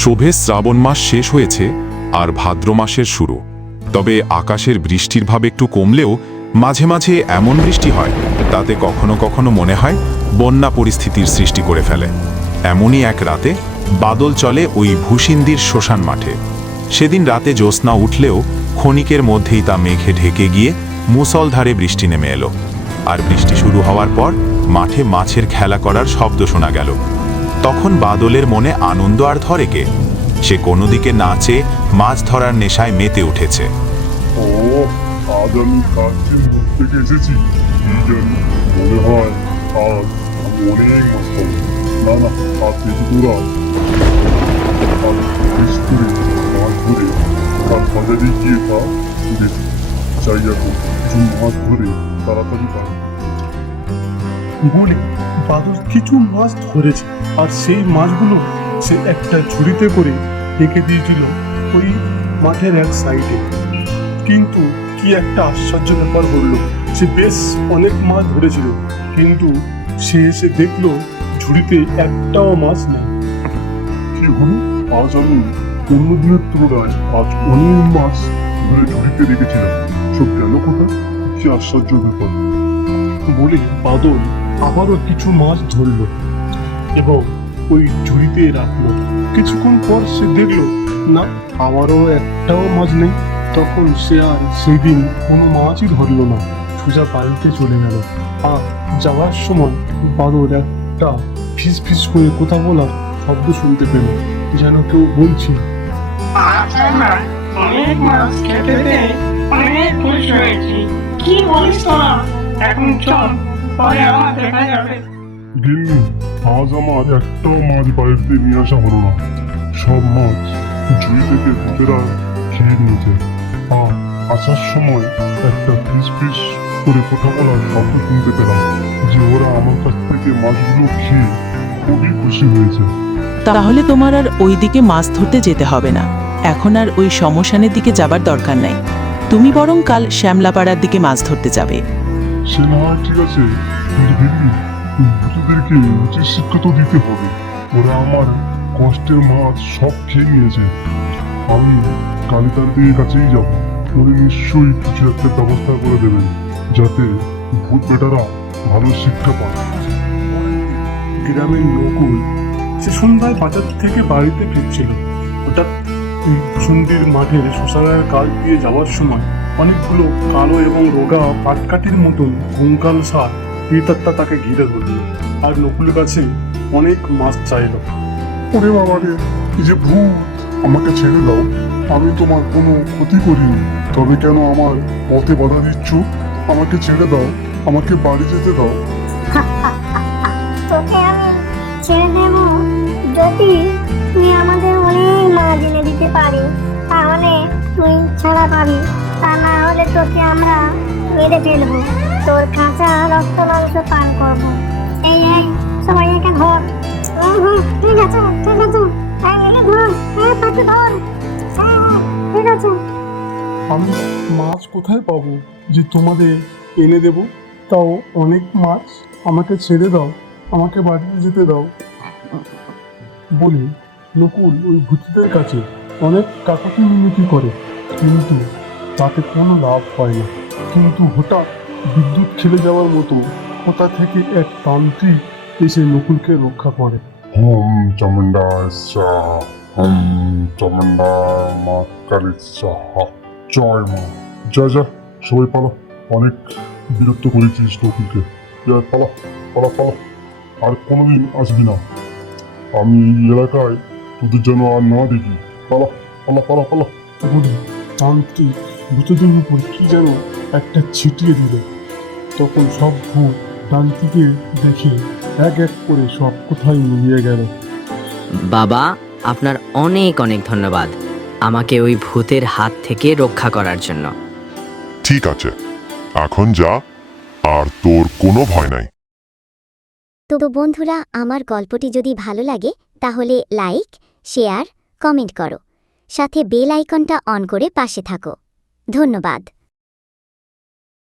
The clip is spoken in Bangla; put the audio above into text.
শোভে শ্রাবণ মাস শেষ হয়েছে আর ভাদ্র মাসের শুরু। তবে আকাশের বৃষ্টির ভাব একটু কমলেও মাঝে মাঝে এমন বৃষ্টি হয়, তাতে কখনো কখনো মনে হয় বন্যা পরিস্থিতির সৃষ্টি করে ফেলে। এমনই এক রাতে বাদল চলে ওই ভূসিন্দির শ্মশান মাঠে। সেদিন রাতে জ্যোৎস্না উঠলেও ক্ষণিকের মধ্যেই তা মেঘে ঢেকে গিয়ে মুসলধারে বৃষ্টি নেমে এলো। আর বৃষ্টি শুরু হওয়ার পর মাঠে মাছের খেলা করার শব্দ শোনা গেল। তখন বাদলের মনে আনন্দ আর ধরে কে? সে কোনো দিকে নাচে মাছ ধরার নেশায় মেতে উঠেছে। ও না না তাড়াতাড়ি বলে বাদল কিছু মাছ ধরেছে। আর সেই মাছগুলো সে একটা ঝুড়িতে করে রেখে দিয়েছিল ওই মাঠের এক সাইডে। কিন্তু কি একটা আশ্চর্য ব্যাপার হলো সে বেশ অনেক মাছ ধরেছিল কিন্তু সে এসে দেখল ঝুড়িতে একটাও মাছ নেই। কি হলো? আজ আমি অন্য দিনের তুলনায় আজ অনেক মাছ ধরে ঝুড়িতে রেখেছিলাম। সব গেল কোথায়? কি আশ্চর্য ব্যাপার। বলে বাদল আবারও কিছু মাছ ধরলো এবং ওই ঝুড়িতে রাখল। কিছুক্ষণ পর সে দেখল, না, আবারও একটাও মাছ নেই। তখন সে আর সেদিন কোনো মাছই ধরলো না। সোজা বাড়িতে চলে গেল। আর যাওয়ার সময় বাদল একটা ফিস ফিস করে কথা বলার শব্দ শুনতে পেল, যেন কেউ বলছে মাছ কি বলিস এখন চল। পরে আমার দেখা যাবে। গিন্নি আজ আমার একটাও মাছ বাড়িতে নিয়ে আসা হলো না। সব মাছ ঝুড়ি থেকে ভূতেরা খেয়ে নিয়েছে। আর আসার সময় একটা পিস পিস করে কথা বলার শব্দ শুনতে পেলাম যে ওরা আমার কাছ থেকে মাছগুলো খেয়ে খুবই খুশি হয়েছে। তাহলে তোমার আর ওই দিকে মাছ ধরতে যেতে হবে না। এখন আর ওই সমশানের দিকে যাবার দরকার নাই। তুমি বরং কাল শ্যামলাপাড়ার দিকে মাছ ধরতে যাবে। সে না হয় ঠিক আছে, কিন্তু গিন্নি ভূতদেরকে উচিত শিক্ষা তো দিতে হবে। ওরা আমার কষ্টের মাছ সব খেয়ে নিয়েছে। আমি কালিতান্তির কাছেই যাব। উনি নিশ্চয়ই কিছু একটা ব্যবস্থা করে দেবেন, যাতে ভূত বেটারা ভালো শিক্ষা পায়। গ্রামের নকুল সে সন্ধ্যায় বাজার থেকে বাড়িতে ফিরছিল। হঠাৎ এই বসন্তীর মাঠের শ্মশানের কাল দিয়ে যাওয়ার সময় অনেকগুলো কালো এবং রোগা পাটকাঠির মতন কঙ্কাল সার পিতাত্তা তাকে ঘিরে ধরল। আর নকুলের কাছে অনেক মাছ চাইল। ওরে বাবা রে যে ভূত, আমাকে ছেড়ে দাও। আমি তোমার কোনো ক্ষতি করিনি। তবে কেন আমার পথে বাধা দিচ্ছ? আমাকে ছেড়ে দাও। আমাকে বাড়ি যেতে দাও। তোকে আমি ছেড়ে দেব। যদি তুই আমাদের অনেক মাছ এনে দিতে পারি তাহলে তুই ছাড়া পাবি। তা না হলে তোকে আমরা মেরে ফেলব। তোর কাঁচা রক্ত মাংস পান করব। এই এই সবাই একে ধর। ঠিক আছে ঠিক আছে। হ্যাঁ, হ্যাঁ, ঠিক আছে। আমি মাছ কোথায় পাবো যে তোমাদের এনে দেব? তাও অনেক মাছ। আমাকে ছেড়ে দাও। আমাকে বাড়িতে যেতে দাও। বলে নকুল ওই ভূতদের কাছে অনেক কাকাতি মিনতি করে। কিন্তু তাতে কোনো লাভ হয় না। কিন্তু হঠাৎ বিদ্যুৎ খেলে যাওয়ার মতো কোথা থেকে এক তান্ত্রিক এসে নকুলকে রক্ষা করে। হুম চামুন্ডা হুম চামুন্ডা মা কালী সাহা জয় মা। যা যা সবাই পালা। অনেক বিরক্ত করেছিস নকুলকে। যা পালা। পালা পালা। আর কোনোদিন আসবি না। আমি এই এলাকায় তোদের যেন আর না দেখি। পালা পালা পালা পালা। তান্ত্রিক ভূতদের উপর কি যেন একটা ছিটিয়ে দিল। তখন সব ভূত তান্ত্রিকে দেখে এক এক করে সব কোথায় মিলিয়ে গেল। বাবা আপনার অনেক অনেক ধন্যবাদ আমাকে ওই ভূতের হাত থেকে রক্ষা করার জন্য। ঠিক আছে এখন যা আর তোর কোনো ভয় নাই। তো বন্ধুরা আমার গল্পটি যদি ভালো লাগে তাহলে লাইক শেয়ার কমেন্ট করো। সাথে বেল আইকনটা অন করে পাশে থাকো। ধন্যবাদ।